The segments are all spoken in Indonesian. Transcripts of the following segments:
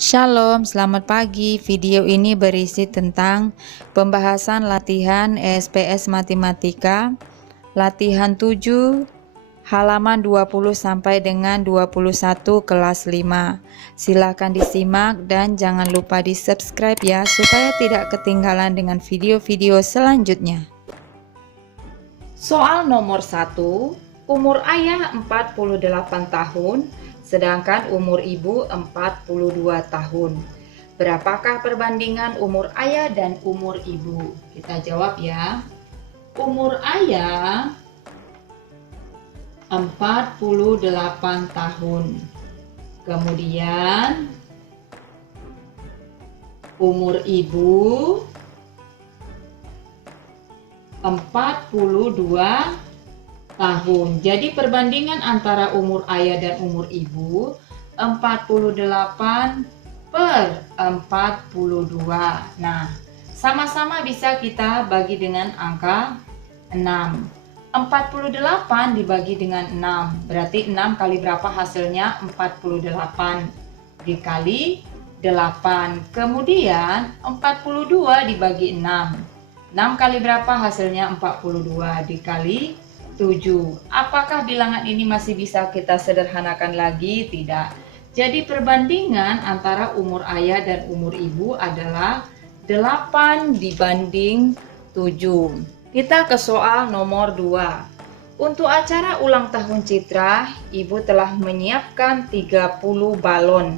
Shalom, selamat pagi. Video ini berisi tentang pembahasan latihan SPS Matematika, latihan 7, halaman 20 sampai dengan 21 kelas 5. Silakan disimak dan jangan lupa di subscribe ya, supaya tidak ketinggalan dengan video-video selanjutnya. Soal nomor 1, umur ayah 48 tahun, sedangkan umur ibu 42 tahun. Berapakah perbandingan umur ayah dan umur ibu? Kita jawab ya. Umur ayah 48 tahun. Kemudian umur ibu 42 tahun. Jadi perbandingan antara umur ayah dan umur ibu 48 per 42. Nah, sama-sama bisa kita bagi dengan angka 6. 48 dibagi dengan 6. Berarti 6 kali berapa hasilnya? 48 dikali 8. Kemudian 42 dibagi 6. 6 kali berapa hasilnya? 42 dikali 7. Apakah bilangan ini masih bisa kita sederhanakan lagi? Tidak. Jadi perbandingan antara umur ayah dan umur ibu adalah 8 dibanding 7. Kita ke soal nomor 2. Untuk acara ulang tahun Citra, ibu telah menyiapkan 30 balon.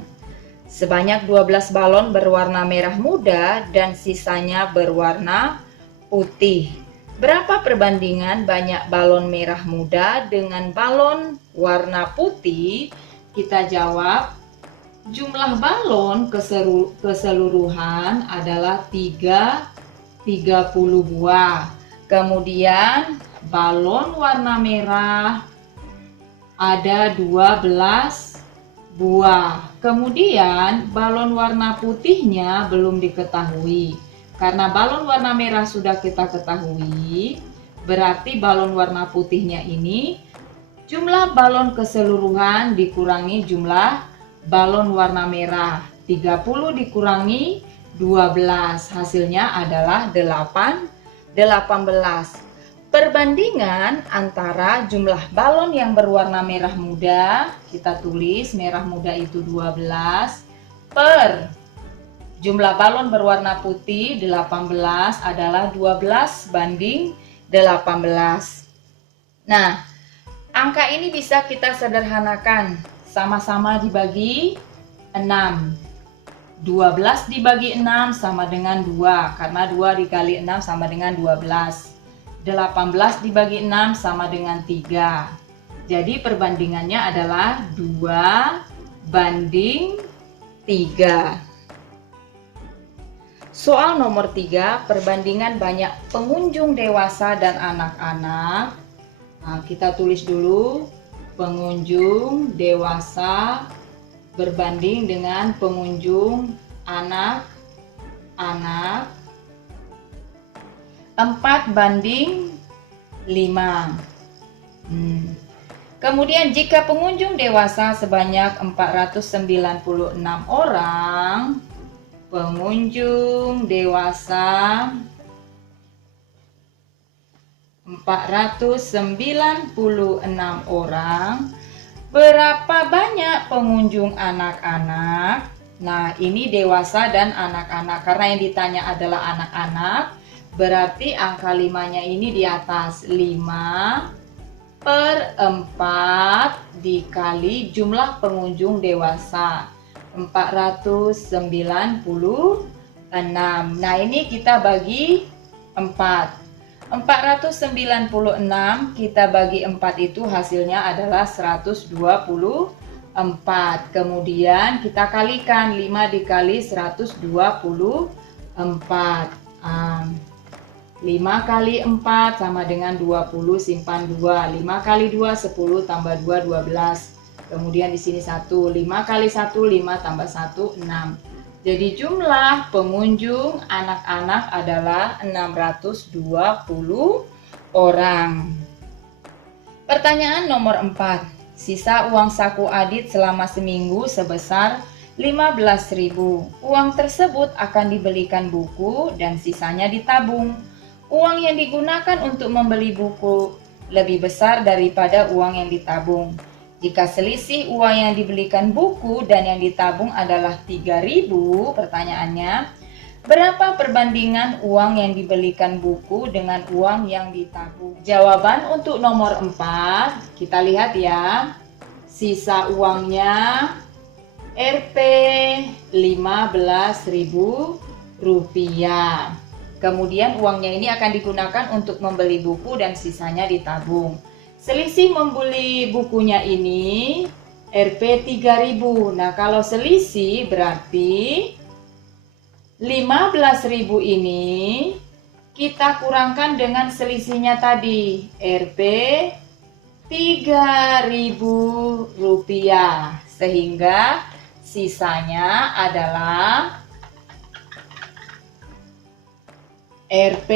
Sebanyak 12 balon berwarna merah muda dan sisanya berwarna putih. Berapa perbandingan banyak balon merah muda dengan balon warna putih? Kita jawab, jumlah balon keseluruhan adalah 30 buah. Kemudian balon warna merah ada 12 buah. Kemudian balon warna putihnya belum diketahui. Karena balon warna merah sudah kita ketahui, berarti balon warna putihnya ini jumlah balon keseluruhan dikurangi jumlah balon warna merah. 30 dikurangi 12, hasilnya adalah 18. Perbandingan antara jumlah balon yang berwarna merah muda, kita tulis merah muda itu 12, per jumlah balon berwarna putih 18 adalah 12 banding 18. Nah, angka ini bisa kita sederhanakan. Sama-sama dibagi 6. 12 dibagi 6 sama dengan 2. Karena 2 dikali 6 sama dengan 12. 18 dibagi 6 sama dengan 3. Jadi perbandingannya adalah 2 banding 3. Soal nomor 3, perbandingan banyak pengunjung dewasa dan anak-anak. Nah, kita tulis dulu, pengunjung dewasa berbanding dengan pengunjung anak-anak. 4 banding 5. Kemudian jika pengunjung dewasa sebanyak 496 orang, pengunjung dewasa 496 orang. Berapa banyak pengunjung anak-anak? Nah, ini dewasa dan anak-anak. Karena yang ditanya adalah anak-anak, berarti angka 5-nya ini di atas. 5 per 4 dikali jumlah pengunjung dewasa. 496. Nah, ini kita bagi 4. 496 kita bagi 4 itu hasilnya adalah 124. Kemudian kita kalikan 5 dikali 124. 5 kali 4 sama dengan 20, simpan 2. 5 kali 2 10 tambah 2 12. Kemudian di sini 1, 5 kali 1, 5 tambah 1, 6. Jadi jumlah pengunjung anak-anak adalah 620 orang. Pertanyaan nomor 4. Sisa uang saku Adit selama seminggu sebesar 15.000. Uang tersebut akan dibelikan buku dan sisanya ditabung. Uang yang digunakan untuk membeli buku lebih besar daripada uang yang ditabung. Jika selisih uang yang dibelikan buku dan yang ditabung adalah 3.000, pertanyaannya, berapa perbandingan uang yang dibelikan buku dengan uang yang ditabung? Jawaban untuk nomor 4, kita lihat ya. Sisa uangnya Rp 15.000. Kemudian uangnya ini akan digunakan untuk membeli buku dan sisanya ditabung. Selisih membeli bukunya ini Rp 3.000. Nah, kalau selisih berarti 15.000 ini kita kurangkan dengan selisihnya tadi, Rp 3.000, sehingga sisanya adalah Rp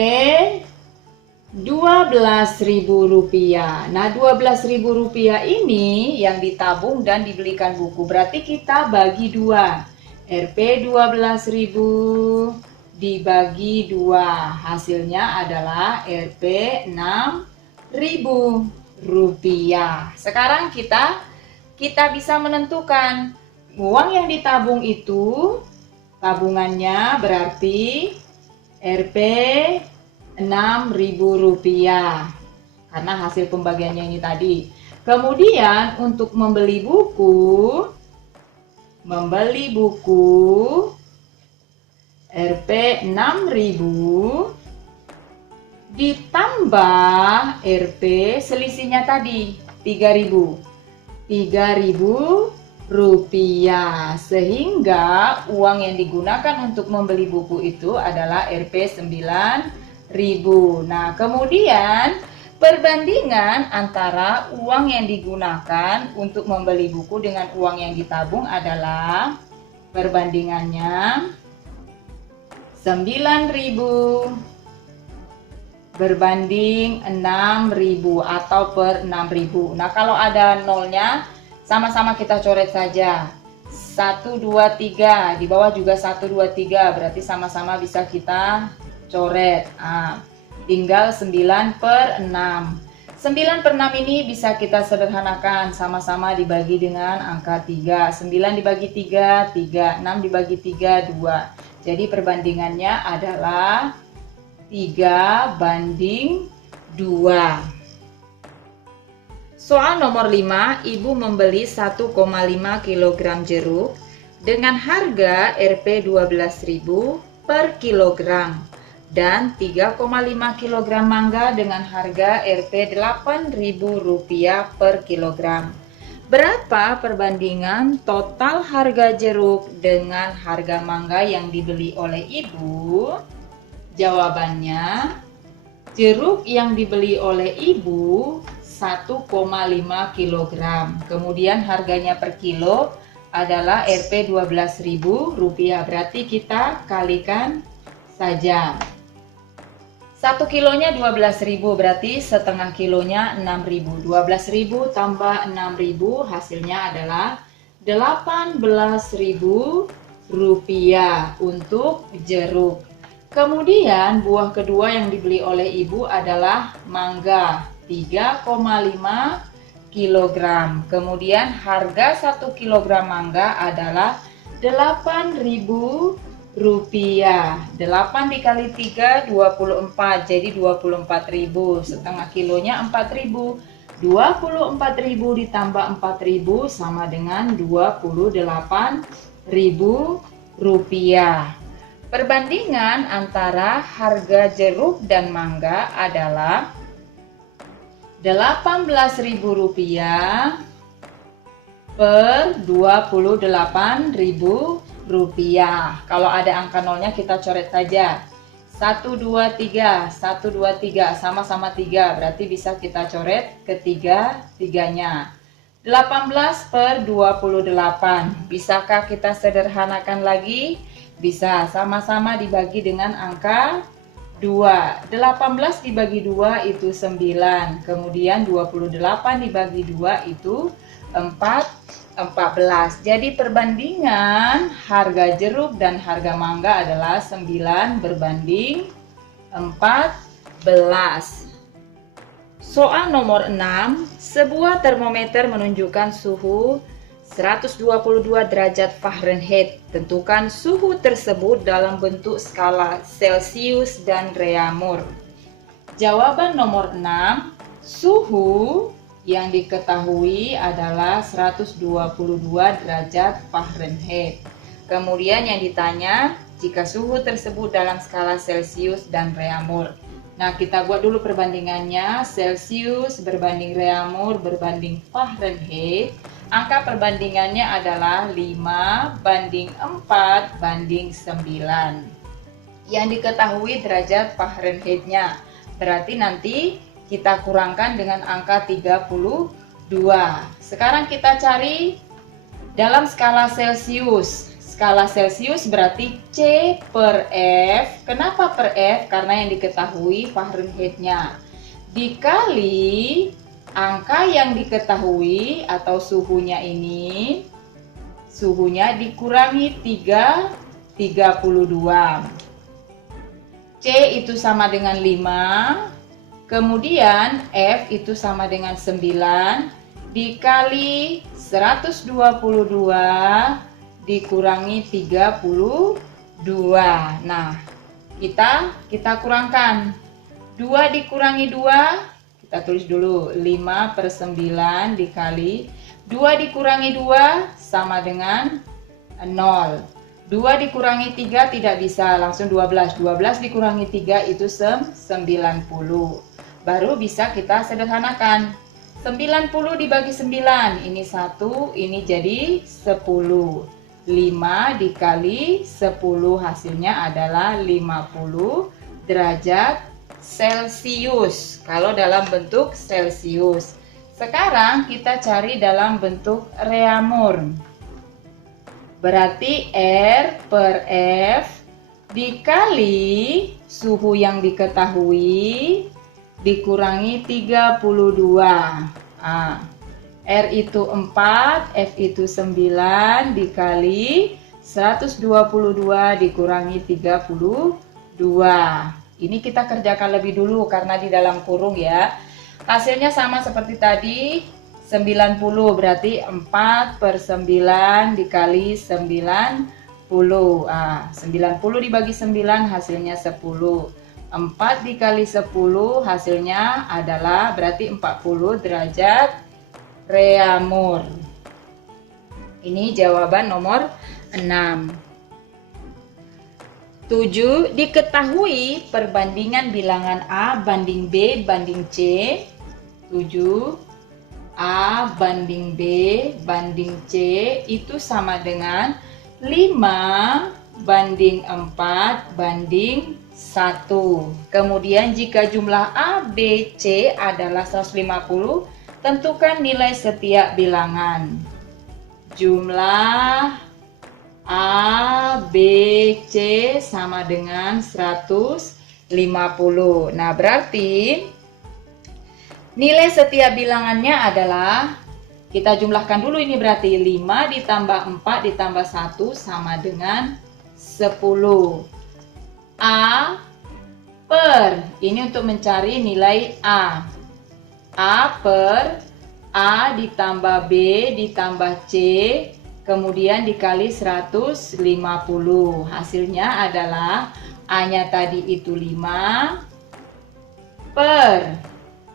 12.000. Nah, Rp12.000 ini yang ditabung dan dibelikan buku. Berarti kita bagi dua. Rp 12.000 dibagi 2. Hasilnya adalah Rp 6.000. Sekarang kita bisa menentukan uang yang ditabung itu, tabungannya berarti Rp 6.000 karena hasil pembagiannya ini tadi. Kemudian untuk membeli buku Rp 6.000 ditambah Rp selisihnya tadi 3.000 rupiah, sehingga uang yang digunakan untuk membeli buku itu adalah Rp 9.000. Nah, kemudian perbandingan antara uang yang digunakan untuk membeli buku dengan uang yang ditabung adalah perbandingannya 9.000 berbanding 6.000 atau per 6.000. Nah, kalau ada nolnya, sama-sama kita coret saja. 1, 2, 3. Di bawah juga 1, 2, 3. Berarti sama-sama bisa kita coret. Tinggal 9 per 6. 9 per 6 ini bisa kita sederhanakan. Sama-sama dibagi dengan angka 3. 9 dibagi 3, 3. 6 dibagi 3, 2. Jadi perbandingannya adalah 3:2. Soal nomor 5, ibu membeli 1,5 kg jeruk dengan harga Rp 12.000 per kilogram dan 3,5 kg mangga dengan harga Rp 8.000 per kilogram. Berapa perbandingan total harga jeruk dengan harga mangga yang dibeli oleh ibu? Jawabannya, jeruk yang dibeli oleh ibu 1,5 kg. Kemudian harganya per kilo adalah Rp 12.000. Berarti kita kalikan saja. 1 kilonya 12.000, berarti setengah kilonya 6.000. 12.000 tambah 6.000 hasilnya adalah 18.000 rupiah untuk jeruk. Kemudian buah kedua yang dibeli oleh ibu adalah mangga 3,5 kg. Kemudian harga 1 kg mangga adalah 8.000 rupiah. 8 dikali 3 24, jadi 24.000. Setengah kilonya 4.000. 24.000 ditambah 4.000 sama dengan 28.000 rupiah. Perbandingan antara harga jeruk dan mangga adalah 18.000 rupiah per 28.000 rupiah. Kalau ada angka nolnya kita coret saja. 1, 2, 3, 1, 2, 3, sama-sama 3, berarti bisa kita coret ketiga-tiganya. 18 per 28, bisakah kita sederhanakan lagi? Bisa, sama-sama dibagi dengan angka 2. 18 dibagi 2 itu 9, kemudian 28 dibagi 2 itu 14. 14. Jadi perbandingan harga jeruk dan harga mangga adalah 9 berbanding 14. Soal nomor 6, sebuah termometer menunjukkan suhu 122 derajat Fahrenheit. Tentukan suhu tersebut dalam bentuk skala Celcius dan Reaumur. Jawaban nomor 6, suhu yang diketahui adalah 122 derajat Fahrenheit. Kemudian yang ditanya, jika suhu tersebut dalam skala Celcius dan Reaumur. Nah, kita buat dulu perbandingannya. Celcius berbanding Reaumur berbanding Fahrenheit. Angka perbandingannya adalah 5 banding 4 banding 9. Yang diketahui derajat Fahrenheit-nya. Berarti nanti kita kurangkan dengan angka 32. Sekarang kita cari dalam skala Celcius. Skala Celcius berarti C per F. Kenapa per F? Karena yang diketahui Fahrenheit-nya. Dikali angka yang diketahui atau suhunya ini. Suhunya dikurangi 32. C itu sama dengan 5. Kemudian F itu sama dengan 9. Dikali 122. Dikurangi 32. Nah, kita kurangkan. 2 dikurangi 2, kita tulis dulu 5 per 9 dikali 2 dikurangi 2 sama dengan 0. 2 dikurangi 3 tidak bisa, langsung 12. 12 dikurangi 3 itu 90. Baru bisa kita sederhanakan. 90 dibagi 9, ini 1, ini jadi 10. 5 dikali 10 hasilnya adalah 50 derajat Celcius kalau dalam bentuk Celcius. Sekarang kita cari dalam bentuk Reaumur. Berarti R per F dikali suhu yang diketahui dikurangi 32. R itu 4, F itu 9 dikali 122 dikurangi 32. Ini kita kerjakan lebih dulu karena di dalam kurung ya. Hasilnya sama seperti tadi, 90 berarti 4 per 9 dikali 90. 90 dibagi 9 hasilnya 10. 4 dikali 10 hasilnya adalah berarti 40 derajat Reaumur. Ini jawaban nomor 6. 7. Diketahui perbandingan bilangan A banding B banding C. 7. A banding B banding C itu sama dengan 5 banding 4 banding 1. Kemudian jika jumlah A, B, C adalah 150, tentukan nilai setiap bilangan. Jumlah A, B, C sama dengan 150. Nah, berarti nilai setiap bilangannya adalah, kita jumlahkan dulu ini berarti 5 ditambah 4 ditambah 1 sama dengan 10. A per, ini untuk mencari nilai A. A per A ditambah B ditambah C, kemudian dikali 150. Hasilnya adalah A-nya tadi itu 5 per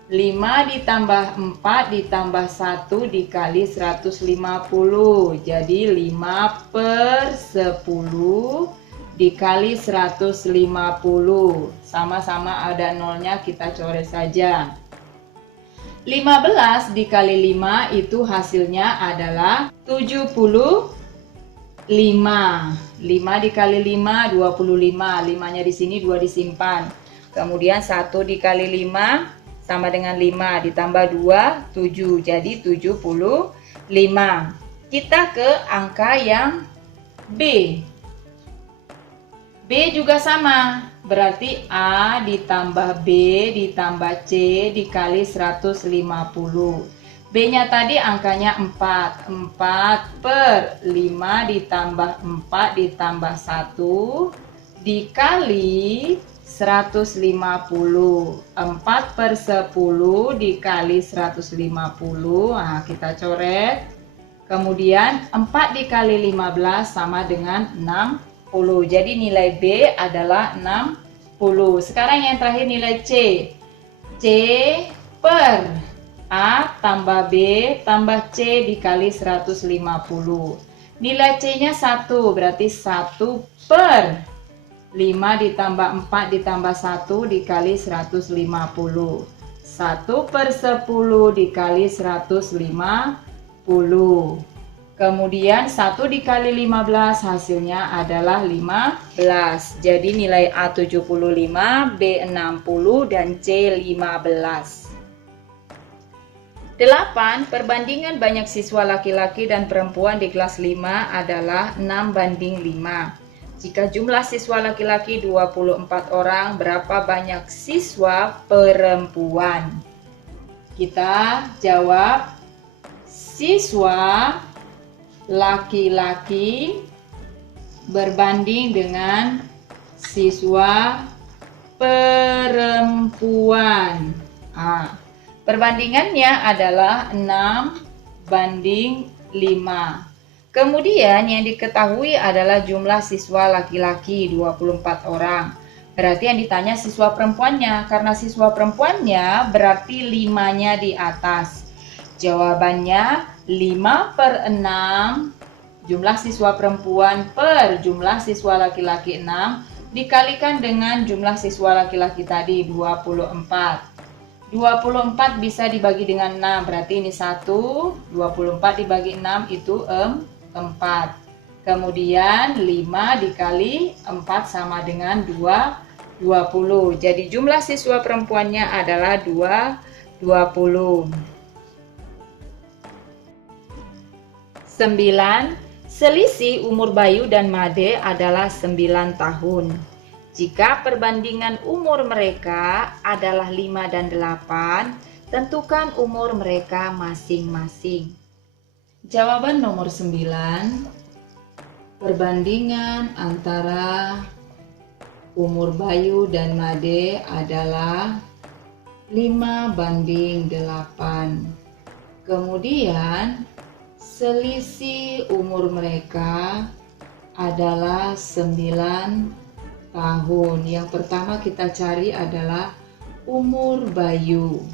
5 ditambah 4 ditambah 1 dikali 150. Jadi 5 per 10 dikali 150. Sama-sama ada nolnya, kita coret saja. 15 dikali 5 itu hasilnya adalah 75. 5 dikali 5, 25. 5-nya di sini, 2 disimpan. Kemudian 1 dikali 5 sama dengan 5 ditambah 2, 7. Jadi 75. Kita ke angka yang B. B juga sama. Berarti A ditambah B ditambah C dikali 150. B-nya tadi angkanya 4. 4 per 5 ditambah 4 ditambah 1 dikali 150. 4 per 10 dikali 150. Nah, kita coret. Kemudian 4 dikali 15 sama dengan 60. Jadi nilai B adalah 60. Sekarang yang terakhir nilai C. C per A tambah B tambah C dikali 150. Nilai C-nya 1, berarti 1 per 5 ditambah 4 ditambah 1 dikali 150. 1 per 10 dikali 150. Kemudian 1 dikali 15 hasilnya adalah 15. Jadi nilai A 75, B 60, dan C 15. 8. Perbandingan banyak siswa laki-laki dan perempuan di kelas 5 adalah 6:5. Jika jumlah siswa laki-laki 24 orang, berapa banyak siswa perempuan? Kita jawab siswa laki-laki berbanding dengan siswa perempuan. Perbandingannya adalah 6:5. Kemudian yang diketahui adalah jumlah siswa laki-laki 24 orang. Berarti yang ditanya siswa perempuannya. Karena siswa perempuannya berarti 5-nya di atas. Jawabannya 5 per 6 jumlah siswa perempuan per jumlah siswa laki-laki 6 dikalikan dengan jumlah siswa laki-laki tadi 24. 24 bisa dibagi dengan 6, berarti ini 1. 24 dibagi 6 itu 4. Kemudian 5 dikali 4 sama dengan 20. Jadi jumlah siswa perempuannya adalah 20. 9. Selisih umur Bayu dan Made adalah 9 tahun. Jika perbandingan umur mereka adalah 5 dan 8, tentukan umur mereka masing-masing. Jawaban nomor 9, perbandingan antara umur Bayu dan Made adalah 5:8. Kemudian selisih umur mereka adalah 9 tahun. Yang pertama kita cari adalah umur Bayu.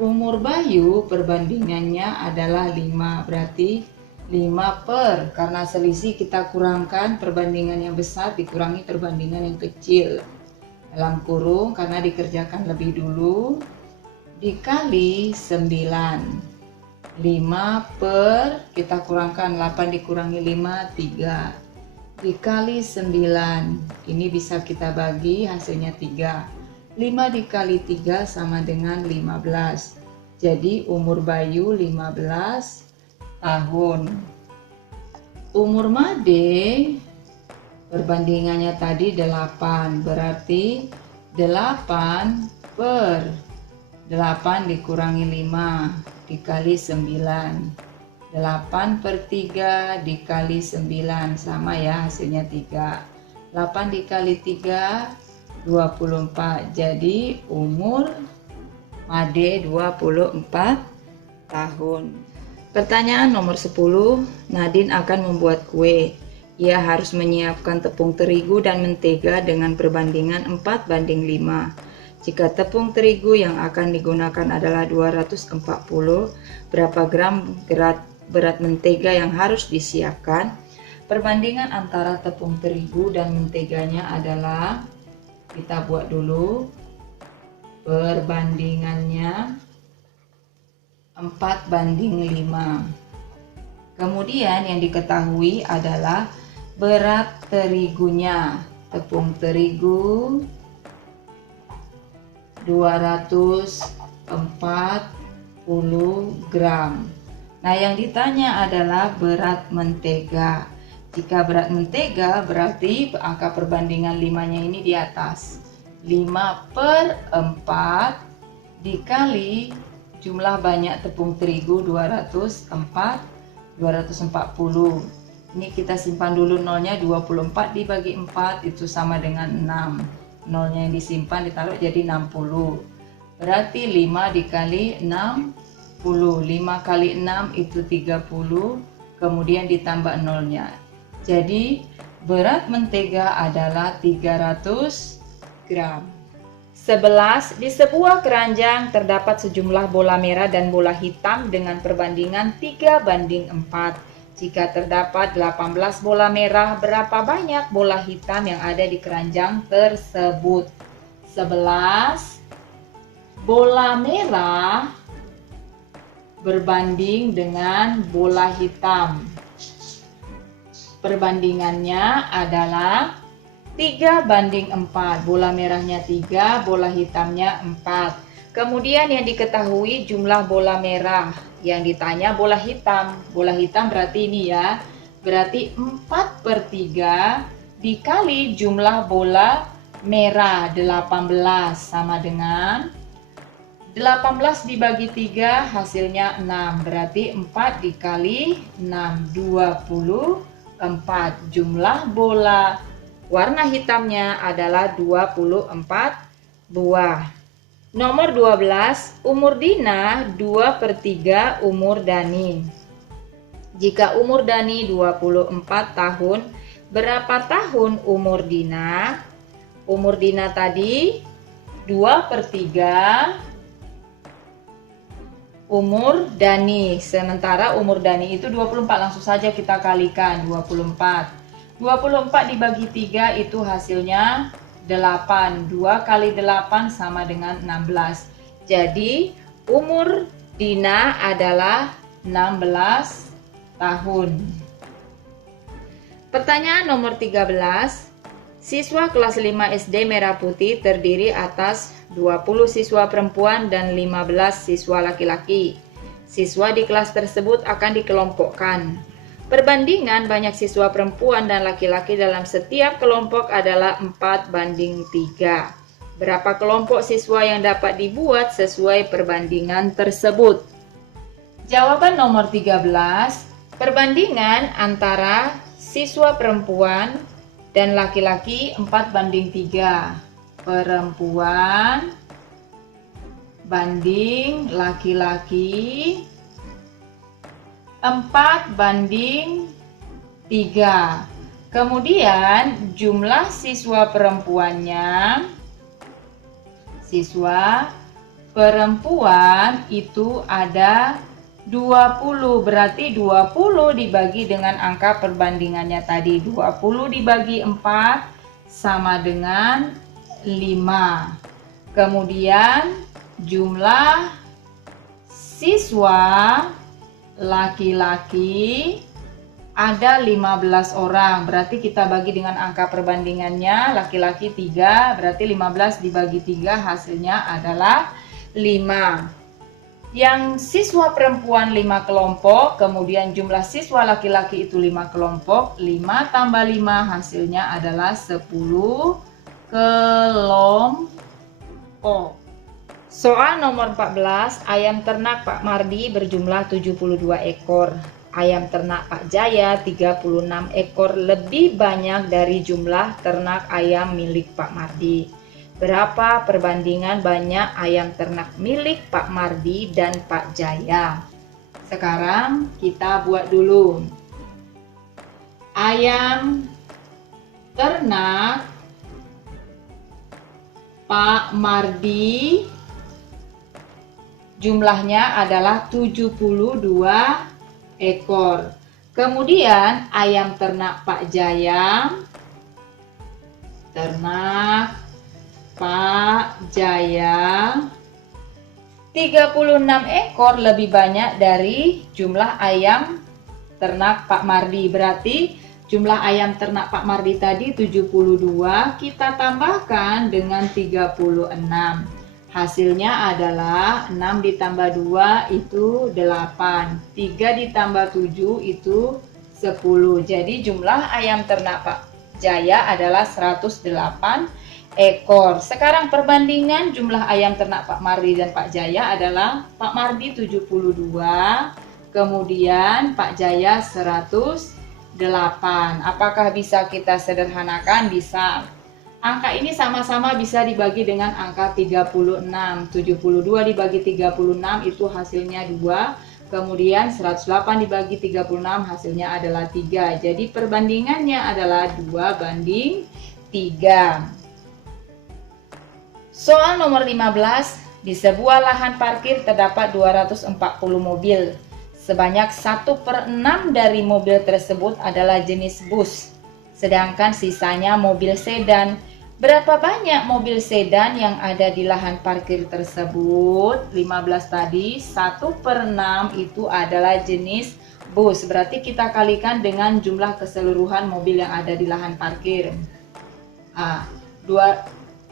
Umur Bayu perbandingannya adalah 5, berarti 5 per, karena selisih kita kurangkan perbandingan yang besar dikurangi perbandingan yang kecil. Dalam kurung karena dikerjakan lebih dulu, dikali 9. 5 per, kita kurangkan 8 dikurangi 5, 3. Dikali 9, ini bisa kita bagi hasilnya 3. 5 dikali 3 sama dengan 15. Jadi umur Bayu 15 tahun. Umur Made perbandingannya tadi 8, berarti 8 per 8 dikurangi 5 dikali 9. 8 per 3 dikali 9 sama ya hasilnya 3. 8 dikali 3 24. Jadi umur Made 24 tahun. Pertanyaan nomor 10. Nadine akan membuat kue. Ia harus menyiapkan tepung terigu dan mentega dengan perbandingan 4:5. Jika tepung terigu yang akan digunakan adalah 240, berapa gram berat mentega yang harus disiapkan? Perbandingan antara tepung terigu dan menteganya adalah, kita buat dulu perbandingannya 4:5. Kemudian yang diketahui adalah berat terigunya. Tepung terigu 240 gram. Nah, yang ditanya adalah berat mentega. Jika berat mentega berarti angka perbandingan 5-nya ini di atas. 5 per 4 dikali Jumlah banyak tepung terigu 240. Ini kita simpan dulu nolnya, 24 dibagi 4 itu sama dengan 6. Nolnya yang disimpan ditaruh jadi 60. Berarti 5 dikali 60. 5 kali 6 itu 30. Kemudian ditambah nolnya. Jadi berat mentega adalah 300 gram. 11. Di sebuah keranjang terdapat sejumlah bola merah dan bola hitam dengan perbandingan 3:4. Jika terdapat 18 bola merah, berapa banyak bola hitam yang ada di keranjang tersebut? 11 bola merah berbanding dengan bola hitam. Perbandingannya adalah 3:4. Bola merahnya 3, bola hitamnya 4. Kemudian yang diketahui jumlah bola merah. Yang ditanya bola hitam. Bola hitam berarti ini ya. Berarti 4/3 dikali jumlah bola merah 18 sama dengan 18 dibagi 3 hasilnya 6. Berarti 4 dikali 6, 24. Jumlah bola warna hitamnya adalah 24 buah. Nomor 12, umur Dina 2/3 umur Dani. Jika umur Dani 24 tahun, berapa tahun umur Dina? Umur Dina tadi 2/3 umur Dani. Sementara umur Dani itu 24, langsung saja kita kalikan 24. 24 dibagi 3 itu hasilnya 8. 2 kali 8 sama dengan 16. Jadi umur Dina adalah 16 tahun. Pertanyaan nomor 13. Siswa kelas 5 SD Merah Putih terdiri atas 20 siswa perempuan dan 15 siswa laki-laki. Siswa di kelas tersebut akan dikelompokkan. Perbandingan banyak siswa perempuan dan laki-laki dalam setiap kelompok adalah 4:3. Berapa kelompok siswa yang dapat dibuat sesuai perbandingan tersebut? Jawaban nomor 13, perbandingan antara siswa perempuan dan laki-laki 4:3. Perempuan banding laki-laki 4:3. Kemudian jumlah siswa perempuannya, siswa perempuan itu ada 20. Berarti 20 dibagi dengan angka perbandingannya tadi. 20 dibagi 4 sama dengan 5. Kemudian jumlah siswa laki-laki ada 15 orang. Berarti kita bagi dengan angka perbandingannya. Laki-laki 3, berarti 15 dibagi 3 hasilnya adalah 5. Yang siswa perempuan 5 kelompok, kemudian jumlah siswa laki-laki itu 5 kelompok. 5 tambah 5 hasilnya adalah 10 kelompok. Soal nomor 14, ayam ternak Pak Mardi berjumlah 72 ekor. Ayam ternak Pak Jaya 36 ekor, lebih banyak dari jumlah ternak ayam milik Pak Mardi. Berapa perbandingan banyak ayam ternak milik Pak Mardi dan Pak Jaya? Sekarang kita buat dulu. Ayam ternak Pak Mardi jumlahnya adalah 72 ekor. Kemudian ayam ternak Pak Jaya, ternak Pak Jaya 36 ekor, lebih banyak dari jumlah ayam ternak Pak Mardi. Berarti jumlah ayam ternak Pak Mardi tadi 72, kita tambahkan dengan 36. Hasilnya adalah 6 ditambah 2 itu 8. 3 ditambah 7 itu 10. Jadi jumlah ayam ternak Pak Jaya adalah 108 ekor. Sekarang perbandingan jumlah ayam ternak Pak Mardi dan Pak Jaya adalah Pak Mardi 72, kemudian Pak Jaya 108. Apakah bisa kita sederhanakan? Bisa. Angka ini sama-sama bisa dibagi dengan angka 36. 72 dibagi 36 itu hasilnya 2. Kemudian 108 dibagi 36 hasilnya adalah 3. Jadi perbandingannya adalah 2:3. Soal nomor 15, di sebuah lahan parkir terdapat 240 mobil. Sebanyak 1/6 dari mobil tersebut adalah jenis bus, sedangkan sisanya mobil sedan. Berapa banyak mobil sedan yang ada di lahan parkir tersebut? 15 tadi, 1/6 itu adalah jenis bus. Berarti kita kalikan dengan jumlah keseluruhan mobil yang ada di lahan parkir.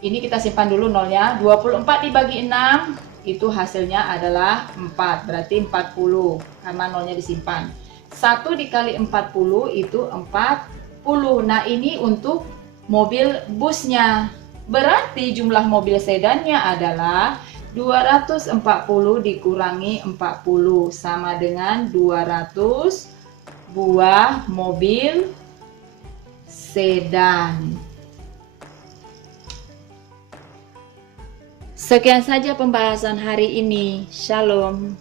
Ini kita simpan dulu nolnya. 24 dibagi 6 itu hasilnya adalah 4, berarti 40 karena nolnya disimpan. 1 dikali 40 itu 40. Nah, ini untuk mobil busnya. Berarti jumlah mobil sedannya adalah 240 dikurangi 40 sama dengan 200 buah mobil sedan. Sekian saja pembahasan hari ini. Shalom.